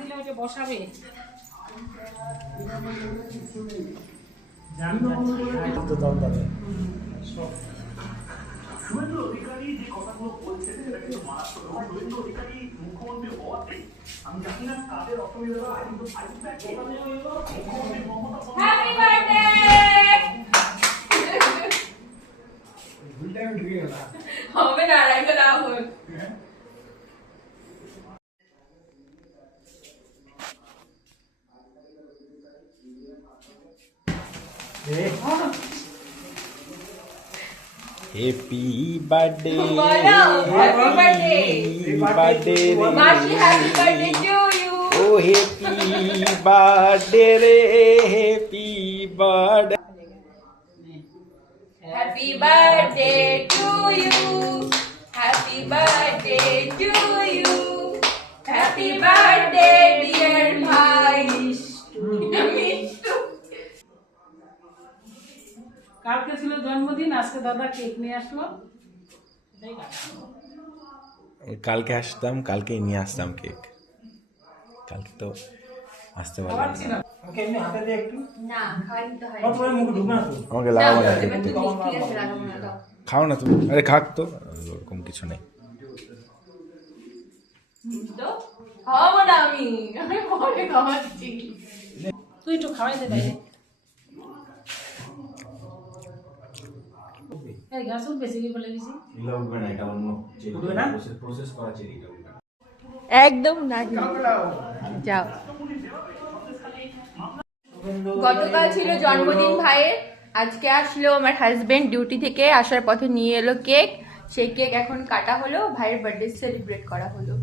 দিলে ওটা বসাবে। শুভেন্দু অধিকারী যে কথাগুলো বলছেন সেটা কিন্তু মারাত্মক। শুভেন্দু অধিকারী মুখ্যমন্ত্রী হওয়াতে আমি জানি না তাদের অসুবিধা কিন্তু মুখ্যমন্ত্রী মমতা হ্যাপি বার্থডে। হবে না রাইখে দাও হল। Happy birthday happy birthday birthday মাসি, হ্যাপি বার্থডে টু ইউ। ও হ্যাপি বার্থডে রে happy birthday happy birthday to you, happy birthday to you, happy birthday dear ভাই মিষ্টু। কালকে ছিল জন্মদিন, আজকে দাদা কেক নিয়ে আসলো। কালকে আসতাম, কালকে নিয়ে আসতাম কেক। কালকে তো আসতে পারলাম না। ওকে এমনি হাতে দিয়ে একটু না খাই তো হয় কত করে মুখ ঢুকনা তো আমাকে লাগাবো না ঠিক কেকটা। আছে লাগাবো না দাও। খাও না তুমি। আরে খাক তো, ওরকম কিছু নেই। তো খাওয়াবো না আমি পরে খাওয়াচ্ছি। তুই একটু খাওয়াই দে তাই। এই গাছ বেশি কি বলে দিছি এগুলো উঠবে না, এটা অন্য উঠবে না? প্রসেস করা চেরিটা উঠবে না। একদম না যাও। গতকাল ছিল জন্মদিন ভাইয়ের, আজকে আসলো আমার হাজবেন্ড ডিউটি থেকে, আসার পথে নিয়ে এলো কেক। সেই কেক এখন কাটা হলো, ভাইয়ের বার্থডে সেলিব্রেট করা হলো।